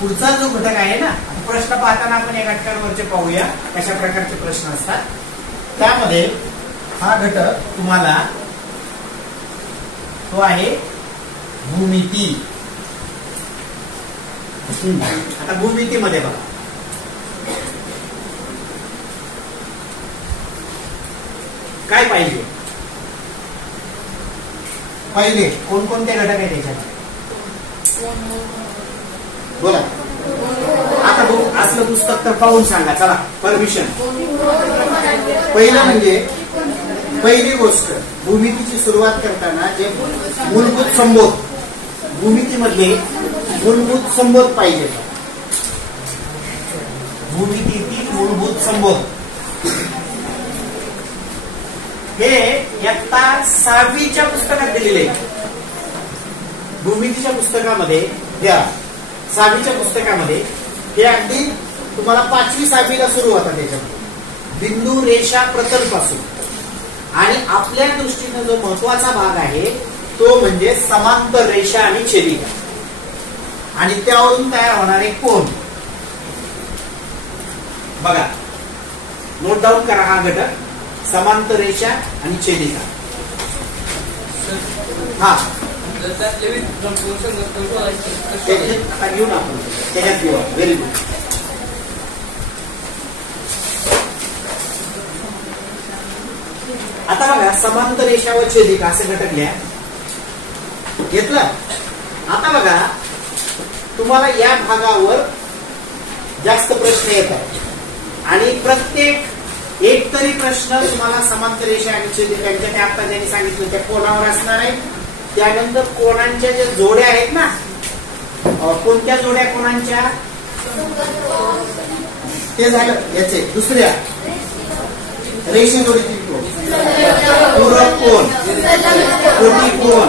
पुढचा जो घटक आहे ना, प्रश्न पाहताना आपण या घटकांवरचे पाहूया कशा प्रकारचे प्रश्न असतात. त्यामध्ये हा घटक तुम्हाला तो आहे भूमिती. आता भूमितीमध्ये बघा, काय पाहिजे? पहिले कोणकोणते घटक आहेत त्याच्यामध्ये बोला. आता असलं पुस्तक तर पाहून सांगा. चला, परमिशन. पहिलं म्हणजे पहिली गोष्ट, भूमितीची सुरुवात करताना जे मूलभूत संबोध, भूमितीमध्ये मूलभूत संबोध पाहिजे. भूमितीतील मूलभूत संबोध हे इयत्ता 6वीच्या पुस्तकात दिलेले. भूमितीच्या पुस्तकामध्ये, त्या 6वीच्या पुस्तकामध्ये हे अगदी तुम्हाला 5वी 6वीला सुरू होता. त्याच्यामध्ये बिंदू रेषा प्रतल पासून, आणि आपल्या दृष्टीने जो महत्वाचा भाग आहे तो म्हणजे समांतर रेषा आणि छेदिका, आणि त्यावरून तयार होणारे कोन. बघा, नोट डाऊन करा हा घटक, समांतर रेषा आणि छेदिका. हा, आता घेऊन आपण त्याच्यात घेऊ. Very good. आता बघा, समांतर रेषा व छेदिका असे घटक लिहा. घेतलं. आता बघा, तुम्हाला या भागावर जास्त प्रश्न येतात, आणि प्रत्येक एक तरी प्रश्न तुम्हाला समांतर रेषा आणि छेदिकांच्या, त्या आता ज्यांनी सांगितलं त्या कोणावर असणार आहे. त्यानंतर कोणांच्या ज्या जोड्या आहेत ना, कोणत्या जोड्या कोणांच्या, ते झालं. याचे दुसऱ्या रेषे जोडीतील कोण, पूरक कोण, कोटी कोण,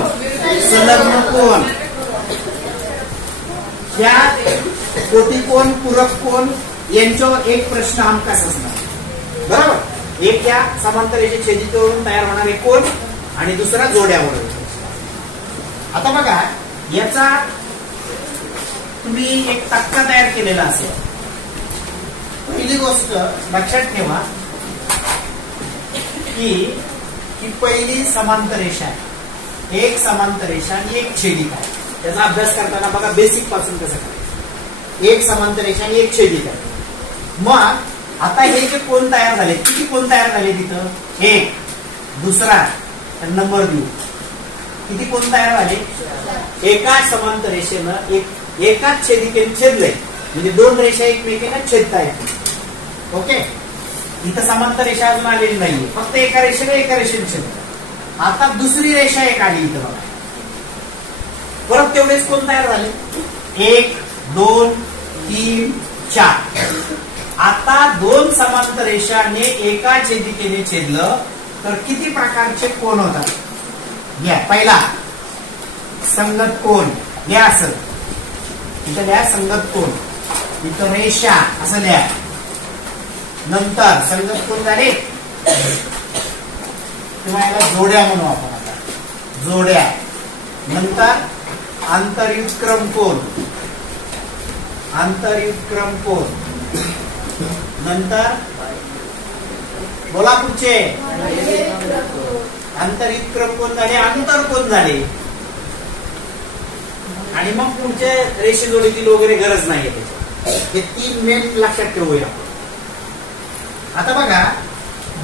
संलग्न कोण. त्या कोटी कोण, पूरक कोण यांच्यावर एक प्रश्न हमखास असणार. बरोबर. एक या समांतर रेषे छेदिकेवरून तयार होणारे कोण, आणि दुसरा जोड्यावर. आता बघा, याचा तुम्ही एक तक्ता तयार केलेला असेल. पहिली गोष्ट लक्षात ठेवा की पहिली समांतर रेषा आहे, एक समांतर रेषा आणि एक छेदिका आहे. त्याचा अभ्यास करताना बघा बेसिक पासून कसं करायचं. एक समांतर रेषा आणि एक छेदिका. मग आता हे जे कोण तयार झाले, किती कोण तयार झाले तिथं? एक. दुसरा नंबर देऊ, किती कोण तयार झाले? एकाच समांतर रेषेनं एकाच छेदिकेने छेदलंय, म्हणजे दोन रेषा एकमेकांना छेदतायत. ओके. इथं समांतर रेषा अजून आलेली नाहीये, फक्त एका रेषेने छेदलं. आता दुसरी रेषा एक आली इथं बघा. परत तेवढेच कोण तयार झाले? 1, 2, 3, 4. आता दोन समांतर रेषाने एका छेदिकेने छेदलं तर किती प्रकारचे कोण होतात? घ्या. पहिला संगत कोण, लिहा असं. इथं लिहा संगत कोण, इथं रेषा असं लिहा. नंतर संगत कोण झाले किंवा याला जोड्या म्हणू आपण. आता जोड्या. नंतर आंतरयुत्क्रम कोण, आंतरयुत्क्रम कोण. नंतर बोला पुढचे. आंतरयुत्क्रम कोण झाले, अंतर कोण झाले, आणि मग पुढचे रेषे जोडीतील वगैरे गरज नाहीये त्याची. हे 3 मेन लक्षात ठेवूया. आता बघा,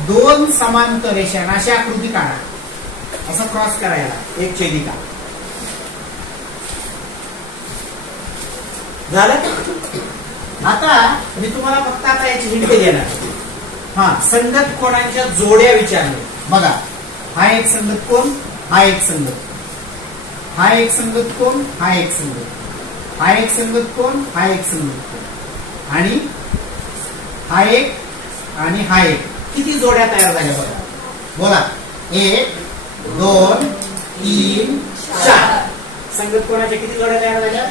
दोन समांतर रेषा अशी आकृती काढा, असं क्रॉस करायला एक छेदिका. झालं. आता मी तुम्हाला फक्त आता याची हिंट देणार. हा, संगत कोणाच्या जोड्या विचारले. बघा, हा एक संगत कोण, हा एक संगत, हा एक संगत कोण, हा एक संगत, हा एक संगत कोण, हा एक संगत कोण, आणि हा एक आणि हा एक. किती जोड्या तयार झाल्या बघा. बोला. 1, 2, 3, 4. संगत कोणाच्या किती जोड्या तयार झाल्या?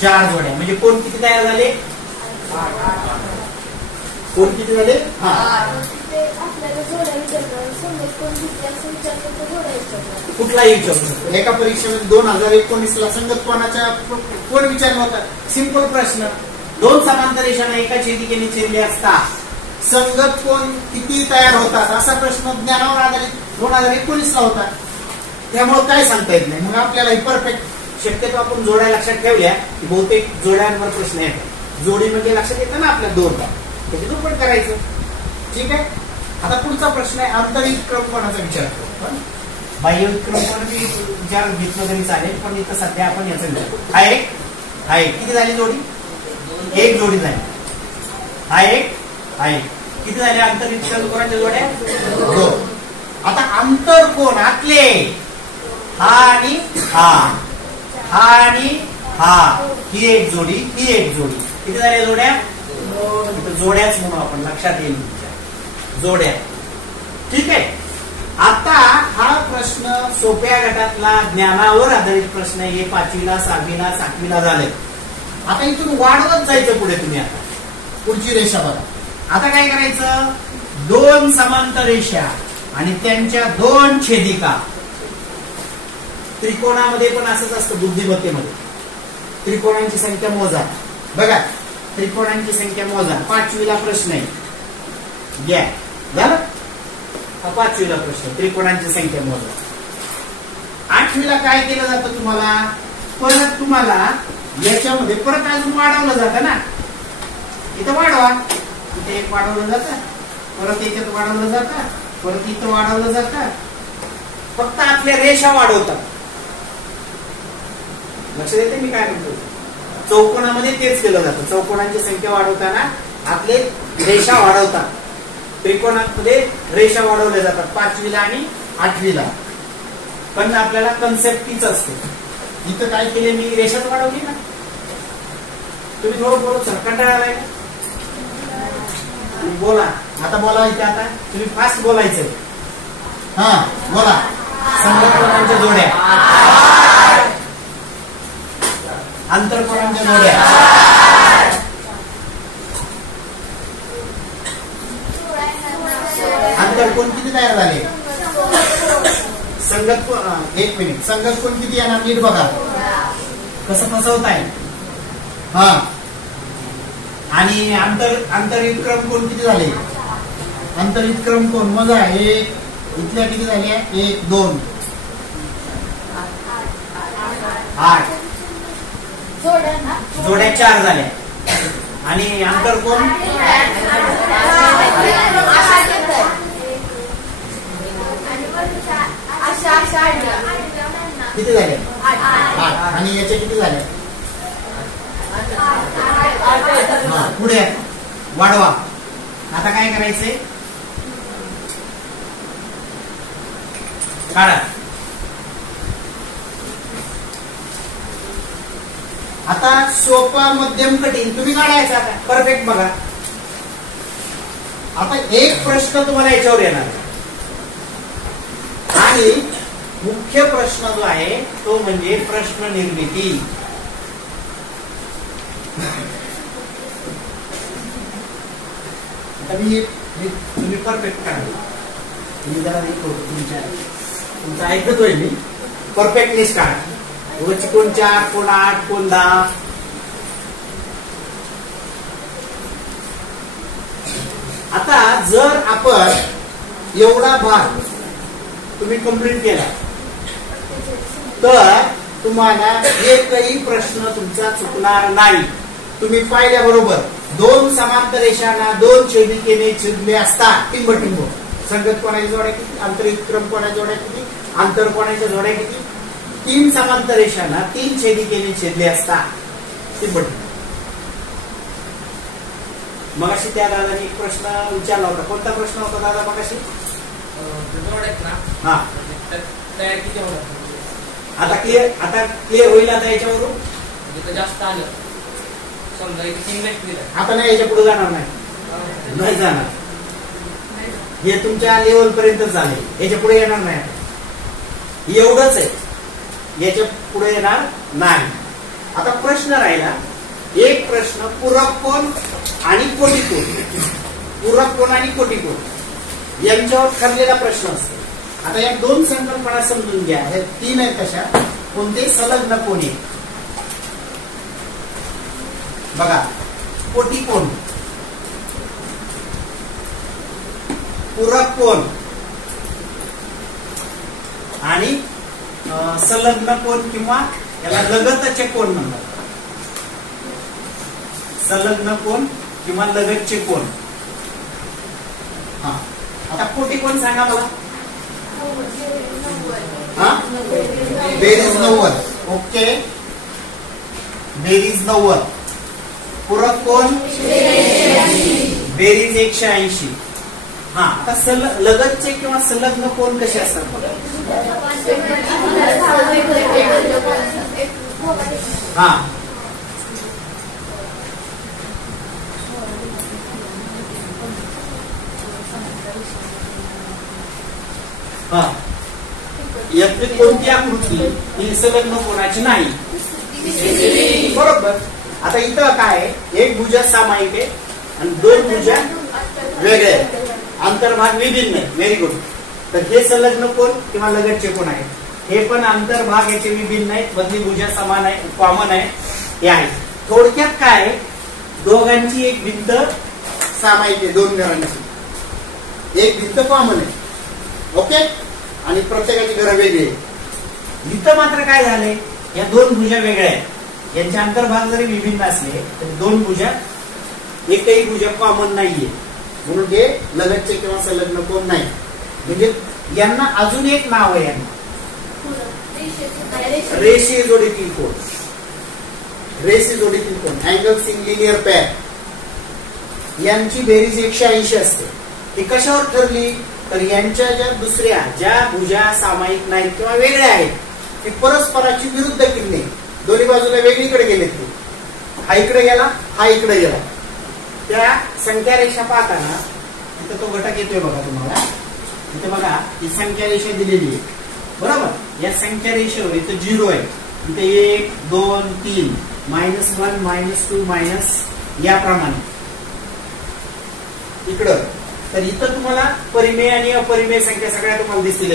4 जोड्या. म्हणजे कोण किती तयार झाले? कोण किती झाले? कुठलाही विचारू शकतो. एका परीक्षेमध्ये 2019 ला संगतपणाच्या कोण विचारलं होता? सिंपल प्रश्न. दोन समांतर रेषांना एका छेदिकेने छेदले असता संगत कोण किती तयार होतात असा प्रश्न ज्ञानावर आधारित 2019 ला होता. त्यामुळे काय सांगता येत नाही. मग आपल्याला परफेक्ट शक्यतो आपण जोड्या लक्षात ठेवल्या की बहुतेक जोड्यांवर प्रश्न येतात. जोडी म्हणजे लक्षात येतं ना आपल्या दोन, त्याच्यातून पण करायचं. ठीक आहे. आता पुढचा प्रश्न आहे आंतरिक क्रमकोणाचा विचार करू. बाह्य क्रमकोण विचार घेतलं तरी चालेल, पण इथं सध्या आपण याचा विचार करू. हा एक किती झाली जोडी? एक जोडी झाली. हा एक किती झाले आंतरिक क्रमकोणाच्या जोड्या? दोन. आता आंतरकोण आतले हा आणि हा ही एक जोडी, ही एक जोडी. किती झाल्या जोड्या? जोड्याच म्हणून आपण लक्षात येईल जोड्या. ठीक आहे. आता हा प्रश्न सोप्या गटातला ज्ञानावर आधारित प्रश्न हे 5वीला 6वीला 7वीला झाले. आता इथून वाढवत जायचं पुढे. तुम्ही आता पुढची रेषा बघा. आता काय करायचं? दोन समांतर रेषा आणि त्यांच्या दोन छेदिका. त्रिकोणामध्ये पण असंच असतं. बुद्धिमत्तेमध्ये त्रिकोणांची संख्या मोजा. बघा त्रिकोणांची संख्या मोजा. 5वीला प्रश्न आहे. घ्या झालं. हा 5वीला प्रश्न त्रिकोणांची संख्या मोजा. 8वीला काय केलं जातं तुम्हाला? परत तुम्हाला याच्यामध्ये परत अजून वाढवलं जातं ना. इथं वाढवा. इथे एक वाढवलं जातं, परत याच्यात वाढवलं जातं, परत इथं वाढवलं जातं. फक्त आपल्या रेषा वाढवतात. लक्षात येते मी काय म्हणतो? चौकोनामध्ये तेच केलं जातं. चौकोनांची संख्या वाढवताना आपले रेषा वाढवतात. त्रिकोणामध्ये रेषा वाढवल्या जातात 5वीला आणि 8वीला. पण आपल्याला कन्सेप्ट तीच असते. इथं काय केले मी? रेषाच वाढवली ना. तुम्ही थोडं बोलू सर, कंटाळा आलाय का? बोला आता. बोला इथे. आता तुम्ही फास्ट बोलायचंय. हा बोला. संगतकोणांच्या जोड्या, आंतरकोणांच्या जोड्या. आंतरकोण किती तयार झाले? संगतकोण. एक मिनिट. संगतकोण किती येणार? नीट बघा कसं फसवताय. हा. आणि आंतरिक क्रमकोण किती झाले? आंतरिक क्रमकोण मजा. एक इथल्या किती झाल्या? 1 2 8 जोड्या 4 झाल्या. आणि आंतरकोण किती झाले? 8. आणि याच्या किती झाल्या? पुढे वाढवा. आता काय करायचंय? काढा. आता सोपा मध्यम कठीण तुम्ही काढायचा. आता परफेक्ट बघा. आता एक प्रश्न तुम्हाला याच्यावर येणार आणि मुख्य प्रश्न जो आहे तो म्हणजे प्रश्न निर्मिती. तुम्ही परफेक्ट करा. तुम्ही जरा तुमचं ऐकतोय मी. परफेक्टनेस काढा. कोण 4 कोण 8 कोण 10. आता जर आपण एवढा भाग तुम्ही कंप्लीट केला तर तुम्हाला एकही प्रश्न तुमचा चुकणार नाही. तुम्ही पाहिल्याबरोबर दोन समांतर रेषांना दोन छेदिकेने छेदले असता टिंब संगतकोणाच्या जोड्या किती? आंतरिक क्रमकोणाच्या जोड्या किती? आंतरकोणाच्या जोड्या किती? 3 समांतर रेषांना 3 छेदिकेने छेदले असता टिंब. मगाशी त्या दादाने एक प्रश्न विचारला होता. कोणता प्रश्न होता दादा मगाशी? हा. आता क्लिअर होईल. आता याच्यावरून जास्त आलं समजा आता नाही याच्या पुढे जाणार नाही जाणार. हे तुमच्या लेवल पर्यंत झाले. याच्या पुढे येणार नाही. एवढंच आहे. याच्या पुढे येणार नाही. आता प्रश्न राहिला एक प्रश्न पूरक कोण आणि कोटी कोण. पूरक कोण आणि कोटी कोण. यांच्यावर ठरलेला प्रश्न असतो. आता या दोन संकल्पना समजून घ्या. हे तीन आहेत कशा, कोणते संलग्न कोनी. बघा, कोटी कोण, पूरक कोण आणि संलग्न कोण किंवा याला लगतचे कोण म्हणतात. संलग्न कोण किंवा लगतचे कोण. हा, आता कोटी कोण सांगा मला. हा, बेरीज 90. ओके, बेरीज 90. पूरक कोण बेरीज 180. हा, आता लगतचे किंवा संलग्न कोण कसे असतात बघा. हा, हा, यातली कोणती आकृती ही संलग्न कोणाची नाही. बरोबर. आता इथं काय आहे, एक भुजा सामायिक आहे आणि दोन भुजा वेगळे आहेत, अंतर्भाग विभिन्न आहे. Very good. तर हे संलग्न कोण किंवा लगतचे कोण आहे. हे पण अंतर्भाग याचे विभिन्न आहेत, मधली भुजा समान आहे, कॉमन आहे, हे आहे. थोडक्यात काय, दोघांची एक भिंत सामायिक आहे, दोन घरांची एक भिंत कॉमन आहे. ओके, आणि प्रत्येकाची घरं वेगळी आहे. इथं मात्र काय झालंय, या दोन भुजा वेगळ्या आहेत. यांचे अंतर्भाग जरी विभिन्न असले तरी दोन भुजा, एकही भुजा कॉमन नाहीये, म्हणून हे लगतचे किंवा संलग्न कोण नाही. म्हणजे यांना अजून एक नाव आहे, यांना रेषीय जोडीतील कोण. रेषीय जोडीतील कोण, अँगल्स इन लिनियर पेअर. यांची बेरीज 180 असते. ती कशावर ठरली, तर यांच्या ज्या भुजा सामायिक नाहीत किंवा वेगळ्या आहेत, ते परस्पराची विरुद्ध किरणे दोन्ही बाजूला वेगळीकडे गेलेत. हा इकडे गेला, हा इकडे गेला. त्या संख्या रेषा पाहताना इथं तो घटक येतोय बघा तुम्हाला. इथे बघा, ही संख्या रेषा दिलेली आहे. बरोबर. या संख्या रेषेवर इथं 0 आहे. इथे 1 2 3 -1 -2 मायनस याप्रमाणे इकडं. तर इथं तुम्हाला परिमेय आणि अपरिमेय संख्या सगळ्या तुम्हाला दिसतील.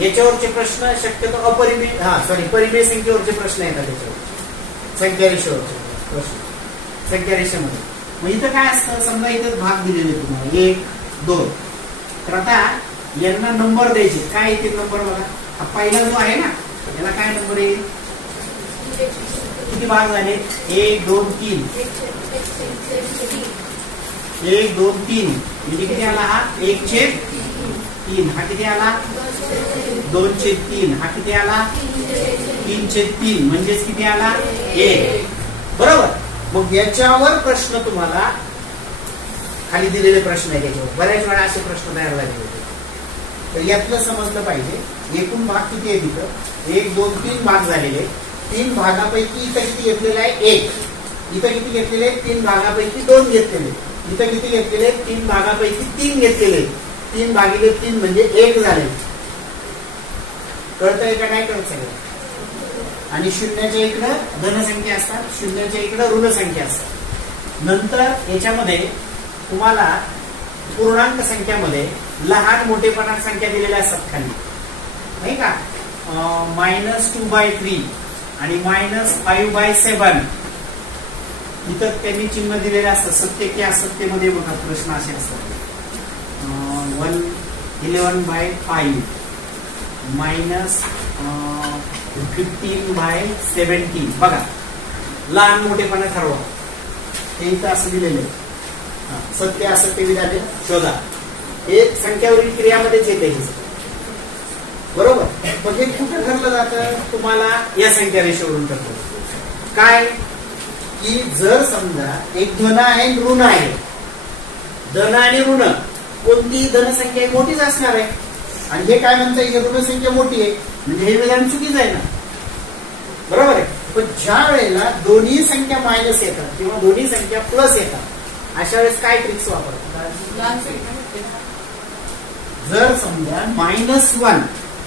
याच्यावरचे प्रश्न शक्यतो परिमेय संख्येवरचे प्रश्न येतात. त्याच्यावर संख्या रेषेवरचे प्रश्न, संख्या रेषेमध्ये. मग इथं काय असतं, समजा इथं भाग दिलेले तुम्हाला 1 2. तर आता यांना नंबर द्यायचे. काय येतील नंबर बघा. हा पहिला जो आहे ना, याला काय नंबर येईल, किती भाग झाले, 1 2 3. 1 2 3 म्हणजे किती आला, हा 1/3. हा किती आला, 2/3. हा किती आला, 3/3. म्हणजेच किती आला, 1. बरोबर. मग याच्यावर प्रश्न तुम्हाला खाली दिलेले प्रश्न आहे. त्याच्यावर बऱ्याच वेळा असे प्रश्न तयार झाले होते. तर यातलं समजलं पाहिजे, एकूण भाग किती आहे तिथं, 1 2 3 भाग झालेले. 3 भागापैकी इथं किती घेतलेला आहे, 1. इथं किती घेतलेले, 3 भागापैकी 2 घेतलेले. इथं किती घेतलेले, 3 भागापैकी 3 घेतलेले. 3 भागिले 3 म्हणजे 1 झाले. कळतंय का नाही कळत सगळं. आणि शून्याच्या इकडं धनसंख्या असतात, शून्याच्या इकडं ऋण संख्या असतात. नंतर याच्यामध्ये तुम्हाला पूर्णांक संख्यामध्ये लहान मोठेपणा संख्या दिलेल्या असतात खाली, नाही का. -2/3 आणि -5/7. इथं त्यांनी चिन्ह दिलेले असतात. सत्य की असत्यमध्ये बघा प्रश्न असे असतात. 11/5 -15/17. बघा, लहान मोठेपणा ठरवा. ते इथं असं दिलेलं आहे. सत्य असत्य विधाने शोधा. हे संख्यावरील क्रियामध्येच येते. बरोबर. मग हे कुठं ठरलं जातं, तुम्हाला या संख्या रेषेवरून ठरतं. काय की जर समजा एक धन आहे ऋण आहे, धन आणि ऋण कोणती धनसंख्या मोठीच असणार आहे. आणि हे काय म्हणता येईल, ऋण संख्या मोठी आहे, म्हणजे हे विधान चुकीचं आहे ना. बरोबर आहे. पण ज्या वेळेला दोन्ही संख्या मायनस येतात किंवा दोन्ही संख्या प्लस येतात, अशा वेळेस काय ट्रिक्स वापरतात. जर समजा -1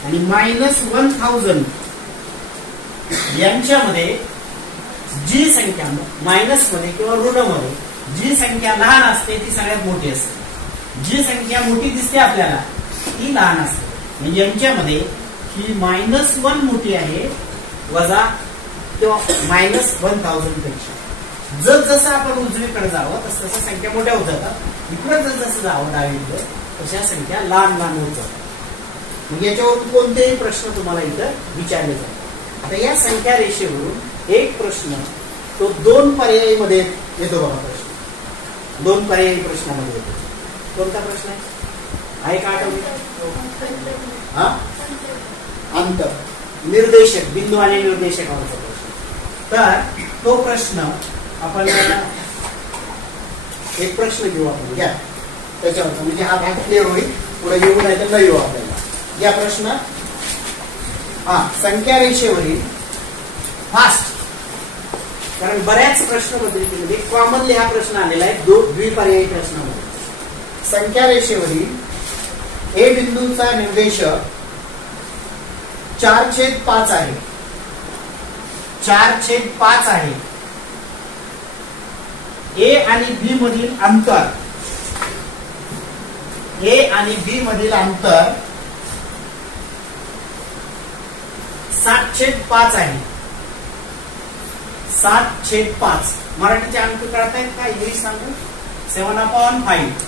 आणि -1000 यांच्यामध्ये जी संख्या मायनस मध्ये किंवा ऋणमध्ये जी संख्या लहान असते ती सगळ्यात मोठी असते. जी संख्या मोठी दिसते आपल्याला ती लहान असते. म्हणजे यांच्यामध्ये ही -1 मोठी आहे वजा किंवा -1000 पेक्षा. जसं आपण उजवीकडे जावं तसं तसं संख्या मोठ्या होत जातात. इकडे जसं जावं डावीकडे तशा संख्या लहान लहान होत जातात. म्हणजे याच्यावरून कोणतेही प्रश्न तुम्हाला इथं विचारले जातात. आता या संख्या रेषेवरून एक प्रश्न तो 2 पर्यायीमध्ये येतो बघा. प्रश्न 2 पर्यायी प्रश्नामध्ये येतो. कोणता प्रश्न आहे का आठवण? अंतर निर्देशक बिंदू आणि निर्देशकांचा प्रश्न. तर तो प्रश्न आपण एक प्रश्न घेऊ आपण. घ्या त्याच्यावर म्हणजे हा भाग क्लिअर होईल. पुढे येऊ नाही तर न येऊ आपल्याला. या प्रश्न संख्या रेषेवरील फास्ट, कारण बऱ्याच प्रश्न पत्रिकेमध्ये कॉमनली हा प्रश्न आलेला आहे द्विपर्यायी प्रश्नामध्ये. संख्या रेषेवरील ए बिंदूचा निर्देशक 4/5 आहे. 4/5 आहे. ए आणि बी मधील अंतर, ए आणि बी मधील अंतर 7/5 आहे. 7/5 मराठीचे अंक कळतायत का? इंग्लिश सांगू 7/5.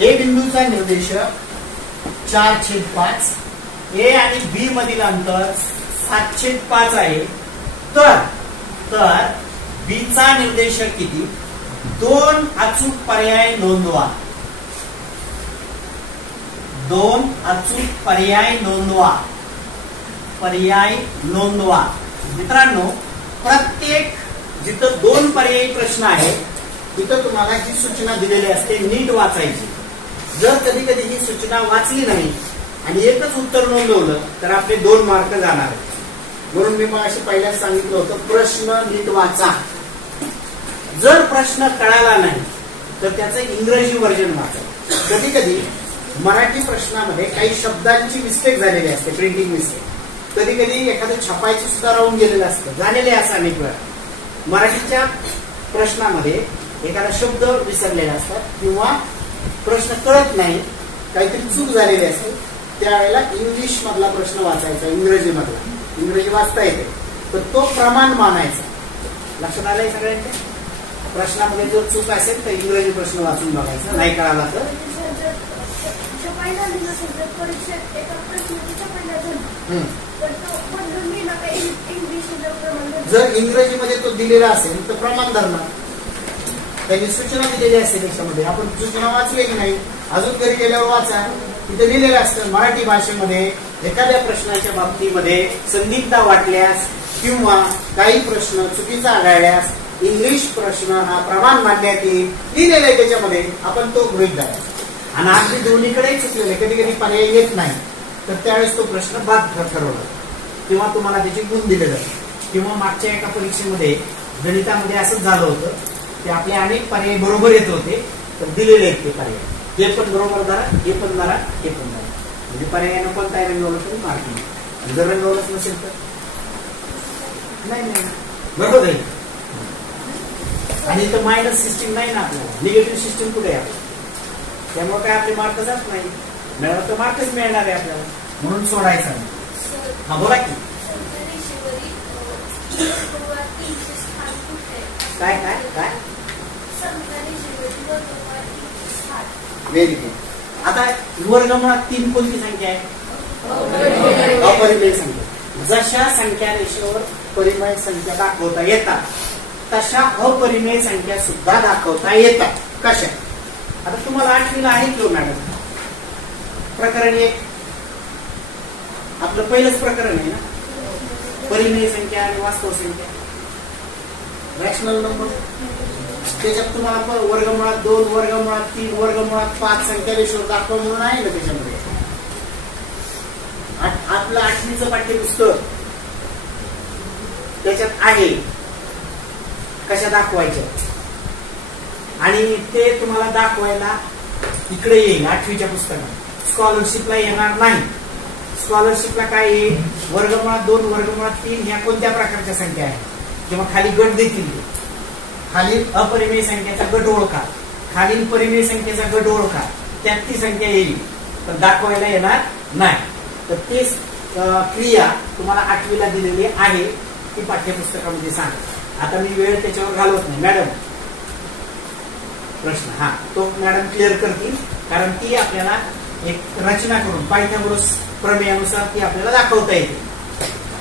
ए बिंदूचा निर्देशक 4/5, ए आणि बी मधील अंतर 7/5 आहे. तर बी चा निर्देशक किती? 2 अचूक पर्याय नोंदवा. 2 अचूक पर्याय नोंदवा. पर्याय नोंदवा. मित्रांनो, प्रत्येक जिथं 2 पर्यायी प्रश्न आहे तिथं तुम्हाला ही सूचना दिलेली असते, नीट वाचायची. जर कधी कधी ही सूचना वाचली नाही आणि एकच उत्तर नोंदवलं तर आपले 2 मार्क जाणार. म्हणून मी मगाशी पहिल्याच सांगितलं होतं, प्रश्न नीट वाचा. जर प्रश्न कळाला नाही तर त्याचं इंग्रजी व्हर्जन वाचा. कधी कधी मराठी प्रश्नामध्ये काही शब्दांची मिस्टेक झालेली असते, प्रिंटिंग मिस्टेक. कधी कधी एखादं छापायचं सुद्धा राहून गेलेलं असतं, झालेले असं अनेक वेळा. मराठीच्या प्रश्नामध्ये एखादा शब्द विसरलेला असतात किंवा प्रश्न कळत नाही, काहीतरी चूक झालेली असते. त्यावेळेला इंग्लिश मधला प्रश्न वाचायचा, इंग्रजी मधला. इंग्रजी वाचता येते तर तो प्रमाण मानायचा. लक्षात आलंय सगळ्यांच्या? प्रश्नामध्ये जर चूक असेल तर इंग्रजी प्रश्न वाचून बघायचा, नाही कळाला तर जर इंग्रजीमध्ये तो दिलेला असेल तर प्रमाण धरणार. त्यांनी सूचना दिलेली असते त्याच्यामध्ये, आपण सूचना वाचली की नाही अजून घरी गेल्यावर वाचा, तिथे लिहिलेलं असतं. मराठी भाषेमध्ये एखाद्या प्रश्नाच्या बाबतीमध्ये संदिग्धता वाटल्यास किंवा काही प्रश्न चुकीचा आढळल्यास इंग्लिश प्रश्न हा प्रमाण मांडण्यात येईल लिहिलेलं आहे त्याच्यामध्ये, आपण तो गृहीत धरायचा. आणि अगदी दोन्हीकडेही चुकलेले, कधी कधी पर्याय येत नाही तर त्यावेळेस तो प्रश्न बाद ठरवला किंवा तुम्हाला त्याचे गुण दिले जातात. किंवा मागच्या एका परीक्षेमध्ये गणितामध्ये असंच झालं होतं की आपले अनेक पर्याय बरोबर येत होते तर दिलेले आहेत ते पर्याय, हे पण बरोबर धरा, हे पण धरा, हे पण धरा. म्हणजे पर्यायानं पण काय रंगवलं तरी मार्किंग. जर रंगवलंच नसेल तर नाही बरोबर आहे. आणि इथं मायनस सिस्टीम नाही ना आपल्याला, निगेटिव्ह सिस्टीम कुठे आहे आपल्याला. त्यामुळे काय आपले मार्क जात नाही, मिळालं तर मार्कच मिळणार आहे आपल्याला, म्हणून सोडायचा नाही. हा बोला की काय काय काय व्हेरी गुड. आता वर्गमुळात 3 कोणती संख्या आहे? अपरिमेय संख्या. जशा संख्या रेषेवर परिमेय संख्या दाखवता येतात तशा अपरिमेय संख्या सुद्धा दाखवता येतात. कशा? आता तुम्हाला आठवीला आहे की मॅडम प्रकरण 1 आपलं पहिलंच प्रकरण आहे ना, परिमेय संख्या आणि वास्तव संख्या, रॅशनल नंबर. त्याच्यात तुम्हाला वर्गमुळात 2, वर्गमुळात 3, वर्गमुळात 5 संख्या रेषेवर दाखवा म्हणून आहे ना त्याच्यामध्ये. आपलं 8वीचं पाठ्यपुस्तक त्याच्यात आहे कशा दाखवायच्या, आणि ते तुम्हाला दाखवायला इकडे येईल 8वीच्या पुस्तकात. स्कॉलरशिपला येणार नाही. स्कॉलरशिपला काय आहे, वर्गमुळात 2 वर्गमुळात 3 ह्या कोणत्या प्रकारच्या संख्या आहेत, किंवा खाली गट देखील खाली अपरिमेय संख्येचा गट ओळखा, खालील परिमेय संख्येचा गट ओळखा, त्यात ती संख्या येईल पण दाखवायला येणार नाही. तर तेच क्रिया तुम्हाला 8वीला दिलेली आहे ती पाठ्यपुस्तकामध्ये सांग. आता मी वेळ त्याच्यावर घालवत नाही. मॅडम प्रश्न तो मॅडम क्लिअर करतील, कारण ती आपल्याला एक रचना करून पायथागोरस प्रमेयानुसार ती आपल्याला दाखवता येते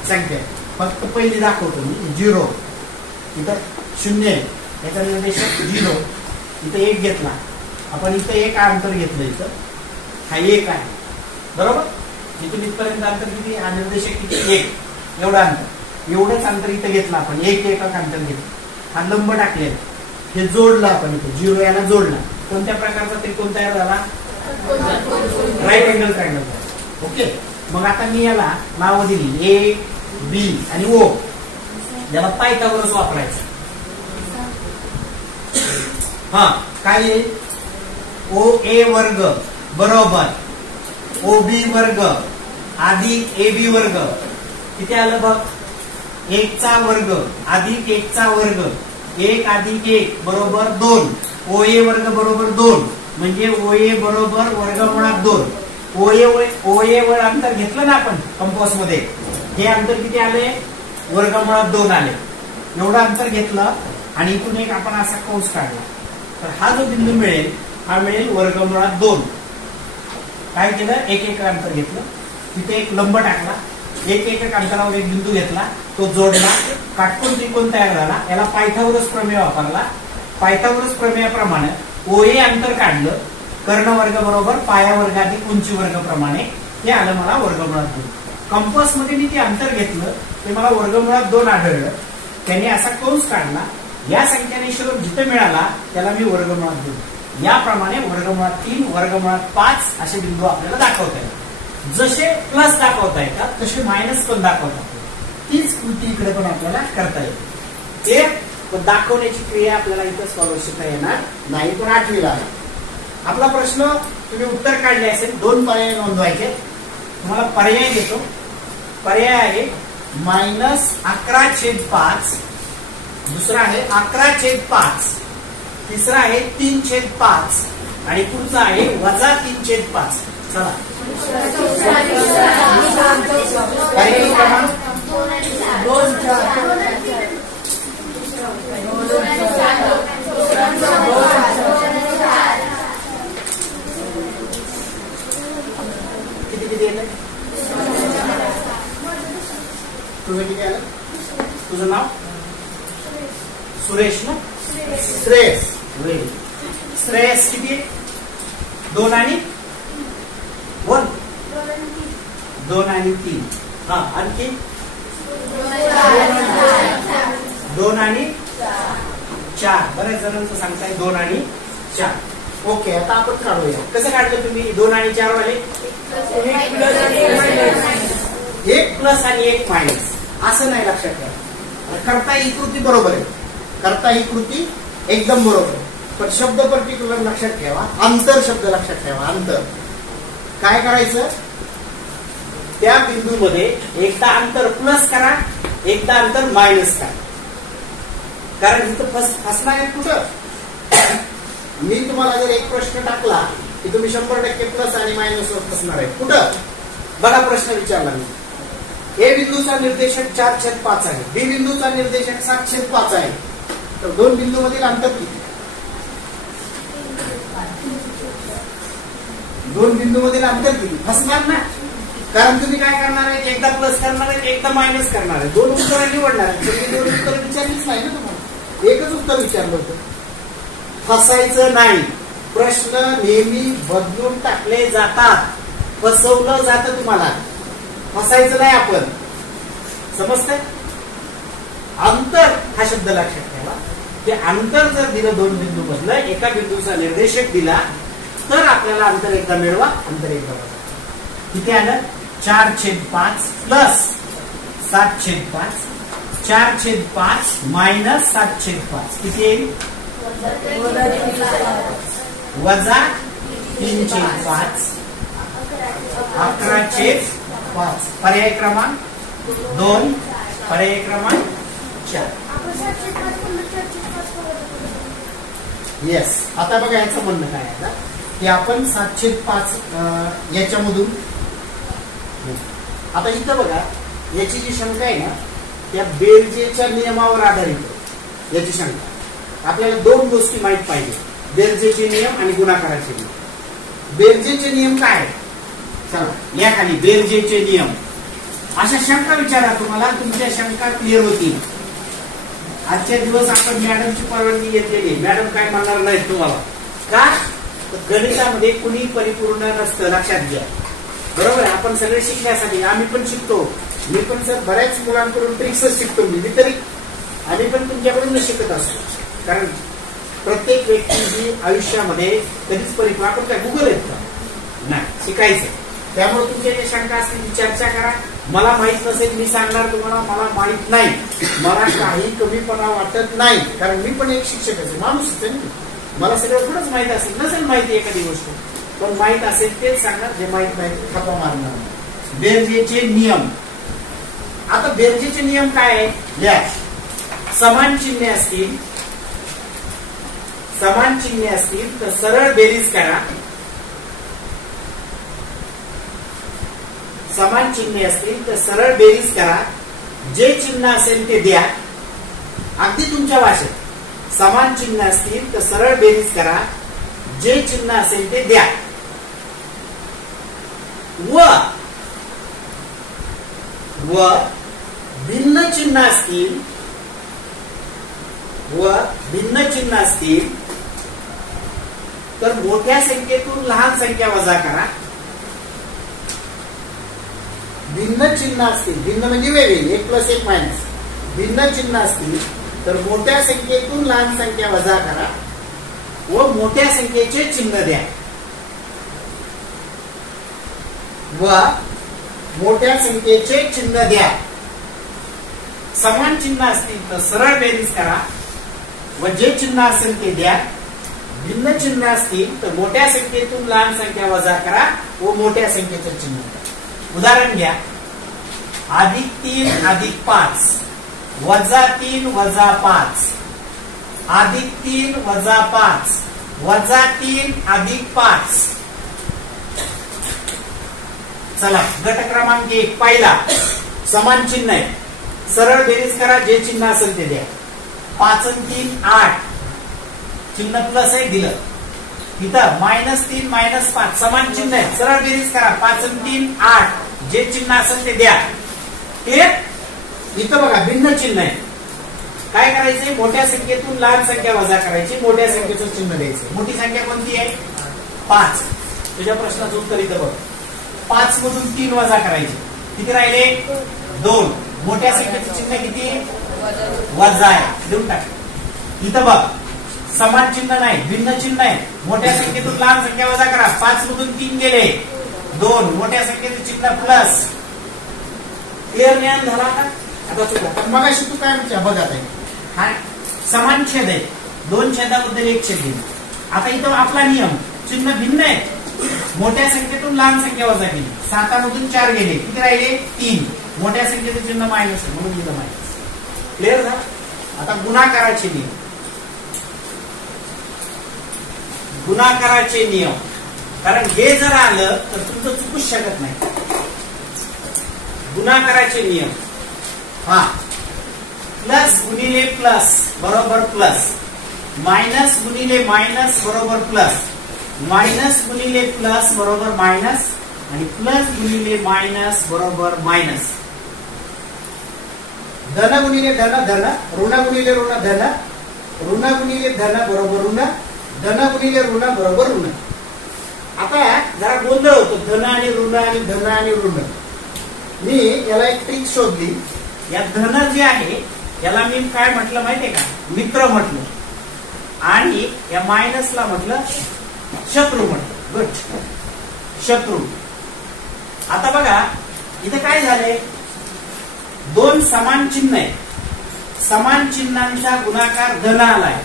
संख्या. फक्त पहिली दाखवतो मी 0, इथं 0 आहे, याचा निर्देशक 0, इथं 1 घेतला आपण, इथं 1 अंतर घेतलं, इथं हा 1 आहे बरोबर. इथून इथपर्यंत अंतर किती, हा निर्देशक किती 1, एवढं अंतर, एवढंच अंतर इथं घेतलं आपण, 1 अंतर घेतलं, हा लंब टाकलेला, हे जोडलं आपण, इथे 0 याला जोडला, कोणत्या प्रकारचा त्रिकोण तयार झाला, राईट अँगल ट्रायंगल. ओके. मग आता मी याला नाव दिली ए, बी आणि ओ, याला पायथागोरस वापरायचं. काय आहे, ओ ए वर्ग बरोबर ओ बी वर्ग अधिक ए बी वर्ग, किती आलं बघ, 1 चा वर्ग अधिक 1 चा वर्ग, 1 अधिक 1 बरोबर 2, ओ ए वर्ग बरोबर 2, म्हणजे ओ ए बरोबर वर्गमुळात 2. ओ ए वर अंतर घेतलं ना आपण कंपास मध्ये, हे अंतर किती आले, वर्गमुळात 2 आले, एवढं अंतर घेतलं आणि इथून एक आपण असा कंस काढला, तर हा जो बिंदू मिळेल हा मिळेल वर्गमुळात 2. काय केलं, 1 अंतर घेतलं, तिथे एक लंब टाकला, 1 अंतरावर एक बिंदू घेतला, तो जोडला, काटकोन त्रिकोण तयार झाला, याला पायथागोरस प्रमेय वापरला. पायथागोरस प्रमेयाप्रमाणे ओए अंतर काढलं, कर्ण वर्ग बरोबर पाया वर्ग अधिक उंची वर्ग प्रमाणे, हे आलं मला वर्गमुळात 2. कंपास मध्ये मी ते अंतर घेतलं, ते मला वर्गमुळात 2 आढळलं, त्यांनी असा कंस काढला, या संख्याने शोध जिथे मिळाला त्याला मी वर्गमुळात 2. याप्रमाणे वर्गमुळात 3 वर्गमुळात 5 असे बिंदू आपल्याला दाखवता येतात. जसे प्लस दाखवता येतात तसे मायनस पण दाखवता येतात. तीच कृती इकडे पण आपल्याला करता येते. ते दाखवण्याची क्रिया आपल्याला इथं स्कॉलरशिपला येणार नाही, पण 8वीला आहे. आपला प्रश्न तुम्ही उत्तर काढले असेल, 2 पर्याय नोंदवायचे. तुम्हाला पर्याय देतो. पर्याय आहे -11/5, दुसरा आहे 11/5, तिसरा आहे 3/5 आणि पुढचा आहे -3/5. चला किती येतं, तुझं किती आलं, तुझं नाव सुरेश ना, श्रेयस, श्रेयस किती, 2 आणि 1, 2 आणि 3. आणखी 2 आणि 4. बऱ्याच जणांचं सांगताय 2 आणि 4. ओके. आता आपण काढूया. कसं काढलं तुम्ही 2 आणि 4 वाले, 1 प्लस आणि 1 मायनस, असं नाही लक्षात ठेवा. करता ही कृती बरोबर आहे, करता ही कृती एकदम बरोबर आहे, पण शब्द पर्टिक्युलर लक्षात ठेवा, अंतर शब्द लक्षात ठेवा. अंतर काय करायचं, त्या बिंदूमध्ये एकदा अंतर प्लस करा, एकदा अंतर मायनस करा, कारण इथं फसणार आहे कुठं. मी तुम्हाला जर एक प्रश्न टाकला की तुम्ही 100% प्लस आणि मायनस वर फसणार आहे कुठं. बघा प्रश्न विचारला मी, ए बिंदूचा निर्देशक 4/5 आहे, बी बिंदूचा निर्देशक 7/5 आहे, तर 2 बिंदू मधील अंतर किती, 2 बिंदू मधील अंतर किती, फसणार ना. कारण तुम्ही काय करणार आहे, एकदा प्लस करणार आहे, एकदा मायनस करणार आहे, 2 उत्तर निवडणार आहे. तुम्ही 2 उत्तर विचारलीच नाही ना, तुम्हाला एकच उत्तर विचारलं होतं. फसायचं नाही, प्रश्न नेहमी बदलून टाकले जातात, फसवलं जातं तुम्हाला, फसायचं नाही आपण, समजतंय. अंतर हा शब्द लक्षात ठेवा, की अंतर जर दिलं 2 बिंदू मधलं, एका बिंदूचा निर्देशक दिला तर आपल्याला अंतर एकदा मिळवा, अंतर एकदा बघा. किती आलं, 4/5 प्लस 7/5, 4/5 मायनस 7/5 किती येईल, -3/5, 11/5 5. पर्याय क्रमांक 2, पर्याय क्रमांक 4. येस. आता बघा याचं म्हणणं काय आहे की आपण 7/5 याच्यामधून, आता इथं बघा याची जी शंका आहे ना त्या बेरजेच्या नियमावर आधारित याची शंका. आपल्याला 2 गोष्टी माहित पाहिजे, बेरजेचे नियम आणि गुणाकाराचे नियम. बेरजेचे नियम काय आहे? चला या खाली बेरजेचे नियम. अशा शंका विचारा, तुम्हाला तुमच्या शंका क्लिअर होतील. आजच्या दिवस आपण मॅडमची परवानगी घेतलेली, मॅडम काय म्हणणार नाहीत तुम्हाला. का? गणितामध्ये कुणी परिपूर्ण नसतं, लक्षात घ्या. बरोबर आहे. आपण सगळे शिकण्यासाठी, आम्ही पण शिकतो. मी पण सर बऱ्याच मुलांकडून ट्रिक्सच शिकतो. मी तरी आम्ही पण तुमच्याकडून शिकत असतो. कारण प्रत्येक व्यक्ती ही आयुष्यामध्ये कधीच परिपूर्ण, आपण काय गुगल आहेत का? नाही, शिकायचं. त्यामुळे तुमच्या ज्या शंका असतील चर्चा करा. मला माहित नसेल, मी सांगणार तुम्हाला मला माहित नाही. मला काही कमीपणा वाटत नाही, कारण मी पण एक शिक्षक असेल, माणूसच आहे. मला सगळं थोडंच माहित असेल, नसेल माहिती एखादी गोष्ट, पण माहित असेल तेच सांगणार. जे माहित नाही थापा मारणार. बेरजेचे नियम. आता बेरजेचे नियम काय आहे? लिहा. समान चिन्हे असतील, समान चिन्हे असतील तर सरळ बेरीज करा. समान चिन्हे असतील तर सरळ बेरीज करा. जे चिन्ह असेल ते द्या. अगदी तुमच्या भाषेत. समान चिन्ह असतील तर सरळ बेरीज करा. जे चिन्ह असेल ते द्या. व भिन्न चिन्ह असतील, व भिन्न चिन्ह असतील तर मोठ्या संख्येतून लहान संख्या वजा करा. भिन्न चिन्ह असतील, भिन्न म्हणजे वेगळे, 1 + 1 - भिन्न चिन्ह असतील तर मोठ्या संख्येतून लहान संख्या वजा करा व मोठ्या संख्येचे चिन्ह द्या. व मोठ्या संख्येचे चिन्ह द्या. समान चिन्ह असतील तर सरळ बेरीज करा व जे चिन्ह असेल ते द्या. भिन्न चिन्ह असतील तर मोठ्या संख्येतून लहान संख्या वजा करा व मोठ्या संख्येचं चिन्ह द्या. उदाहरण घ्या. +3 + 5 -3 - 5 +3 - 5 -3 + 5. चला गट क्रमांक 1 पहिला. समान चिन्ह आहे, सरळ बेरीज करा, जे चिन्ह असेल ते द्या. 5 आणि 3 8, चिन्ह प्लस आहे दिलं. इथं -3 - 5 समान चिन्ह आहे, सरळ बेरीज करा. 5 आणि 3 8, जे चिन्ह असेल ते द्या. इथं बघा भिन्न चिन्ह आहे. काय करायचंय? मोठ्या संख्येतून लहान संख्या वजा करायची, मोठ्या संख्येचं चिन्ह द्यायचं. मोठी संख्या कोणती आहे? 5. तुझ्या प्रश्नाचं उत्तर इथं बघ. 5 मधून 3 वजा करायचे, किती राहिले? 2. मोठ्या संख्येचं चिन्ह किती? वजा आहे, देऊन टाक. इथं बघ समान चिन्ह नाही, भिन्न चिन्ह आहे. मोठ्या संख्येतून लहान संख्या वजा करा. 5 मधून 3 गेले, 2. मोठ्या संख्येचं चिन्ह प्लस. क्लिअर ज्ञान झाला का? आता चुका मग अशी तू काय म्हणते बघा ताई. हा समान छेद आहे, 2 छेदाबद्दल 1 छेद घेऊ. आता इथं आपला नियम, चिन्ह भिन्न आहे, मोठ्या संख्येतून लहान संख्या वजा केली. 7 मधून 4 गेले, किती राहिले? 3. मोठ्या संख्येचं चिन्ह मायनस आहे म्हणून दिलं मायनस. क्लिअर झालं? आता गुणाकाराचे नियम. गुणाकाराचे नियम, कारण हे जर आलं तर तुमचं चुकूच शकत नाही. गुणाकाराचे नियम. हा प्लस गुणिले प्लस बरोबर प्लस, मायनस गुणिले मायनस बरोबर प्लस, मायनस गुणिले प्लस बरोबर मायनस आणि प्लस गुणिले मायनस बरोबर मायनस. धन गुणिले धन धन, ऋण गुणिले ऋण धन, ऋण गुणिले धन बरोबर ऋण, धन गुणिले ऋण बरोबर ऋण. आता जरा गोंधळ होतो, धन आणि ऋण आणि धन आणि ऋण. मी याला एक ट्रिक शोधली. या धन जे आहे याला मी काय म्हटलं माहितीये का? मित्र म्हटलं. आणि या मायनसला म्हटलं शत्रू म्हटलं. गुड, शत्रू. आता बघा इथे काय झालंय? 2 समान चिन्ह आहे, समान चिन्हांचा गुणाकार धन आलाय,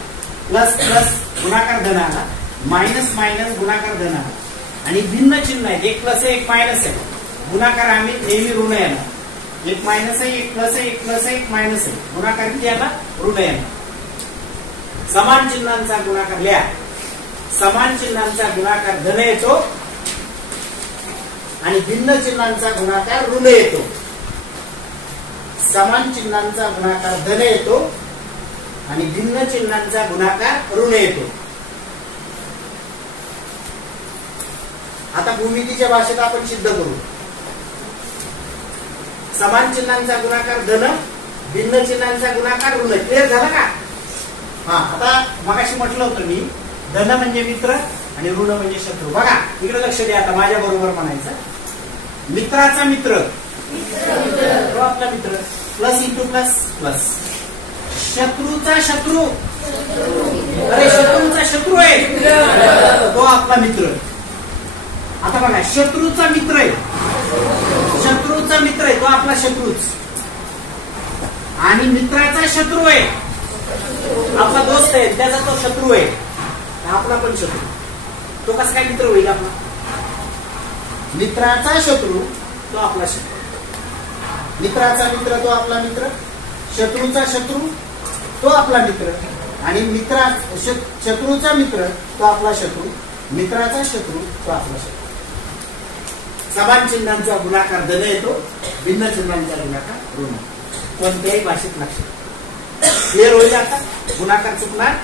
प्लस प्लस गुणाकार धन आला, मायनस मायनस गुणाकार धन आला. आणि भिन्न चिन्ह आहे, 1 प्लस 1 मायनस आहे. गुणाकार आम्ही नेहमी ऋण येणार. एक मायनस आहे, एक प्लस आहे, एक प्लस आहे, एक मायनस आहे. गुणाकार किती येणार? ऋण येणार. समान चिन्हांचा गुणाकार लिहा. समान चिन्हांचा गुणाकार धन येतो आणि भिन्न चिन्हांचा गुणाकार ऋण येतो. समान चिन्हांचा गुणाकार धन येतो आणि भिन्न चिन्हांचा गुणाकार ऋण येतो. आता भूमितीच्या भाषेत आपण सिद्ध करू. समान चिन्हांचा गुणाकार धन, भिन्न चिन्हांचा गुणाकार ऋण. क्लिअर झालं का? हा. आता मगाशी म्हटलं होतं मी, धन म्हणजे मित्र आणि ऋण म्हणजे शत्रू. बघा इकडे लक्ष द्या. आता माझ्या बरोबर म्हणायचं, मित्राचा मित्र तो आपला मित्र, प्लस इंटू प्लस प्लस. शत्रूचा शत्रू, अरे शत्रूचा शत्रू आहे तो आपला मित्र. आता बघा, शत्रूचा मित्र आहे, शत्रूचा मित्र आहे तो आपला शत्रूच. आणि मित्राचा शत्रू आहे, आपला दोस्त आहे त्याचा तो शत्रू आहे, आपला पण शत्रू. तो कसा काय मित्र होईल आपला? मित्राचा शत्रू तो आपला शत्रू. मित्राचा मित्र तो आपला मित्र, शत्रूचा शत्रू तो आपला मित्र आणि शत्रूचा मित्र तो आपला शत्रू, मित्राचा शत्रू तो आपला शत्रू. समान चिन्हांचा गुणाकार धन येतो, भिन्न चिन्हांचा गुणाकार ऋण. कोणत्याही भाषेत लक्षात क्लिअर होईल. आता गुणाकार चुकणार